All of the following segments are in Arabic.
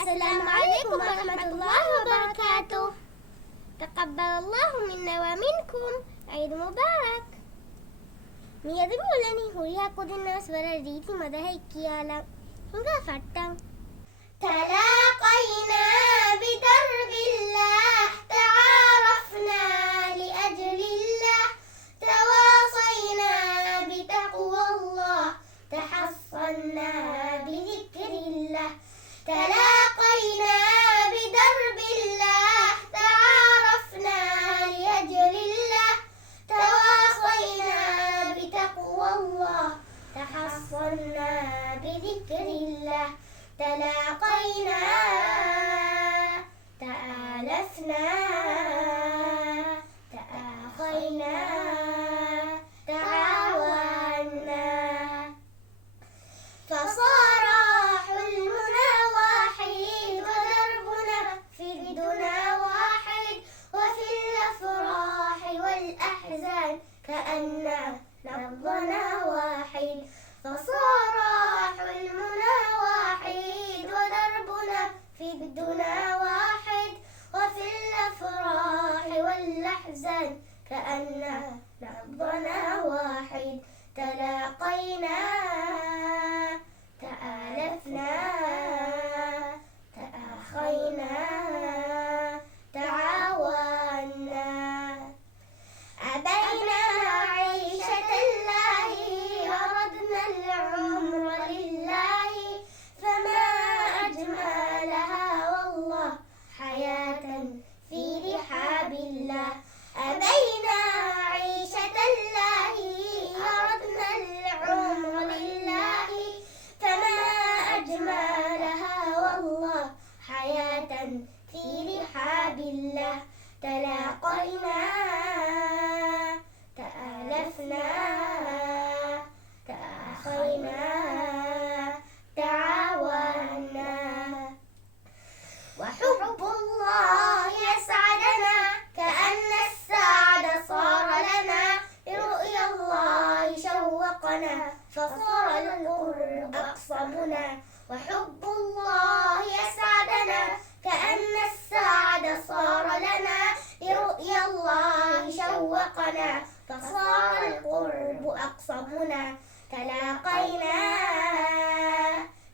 السلام عليكم ورحمة الله وبركاته. تقبل الله منا ومنكم. عيد مبارك. മിയതുപോലെയാണ് ഹുളിയാക്കുതിന്ന സ്വര രീതി മതഹൈക്കിയാല ಹಿಂಗ ಫಟ್ಟಂ تلاقينا بدرب الله تعارفنا لأجل الله تواصينا بتقوى الله تحصنا بذكر الله تلاقينا بدرب الله تعارفنا لأجل الله تواصينا بتقوى الله تحصنا بذكر الله تلاقينا تآلفنا تآخينا تعاوننا فصار حلمنا واحد ودربنا في الدنا واحد وفي الأفراح والأحزان كأن نبضنا واحد فصار حلمنا واحد ودربنا في الدنا واحد وفي الأفراح والأحزان كأن نبضنا واحد تلاقينا تآلفنا تآخينا تعاوننا أبينا عيشة الله أردنا العمر لله فما أجملها والله حياة في رحاب الله أبينا عيشة الله أردنا العمر لله فما أجملها والله حياة في رحاب الله تلاقينا تآلفنا تآخينا تعاوننا وحب الله يسعدنا كأن السعد صار لنا برؤيا الله شوقنا فصار القرب أقصبنا وحب الله يسعدنا كأن السعد صار لنا برؤيا الله شوقنا فصار القرب أقصبنا تلاقينا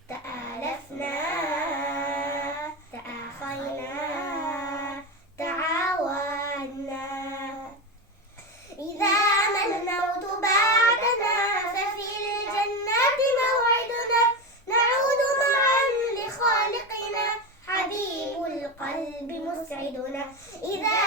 تآلفنا تآخينا تعاوننا إذا ما الموت بعدنا ففي الجنة موعدنا نعود معا لخالقنا حبيب القلب مسعدنا إذا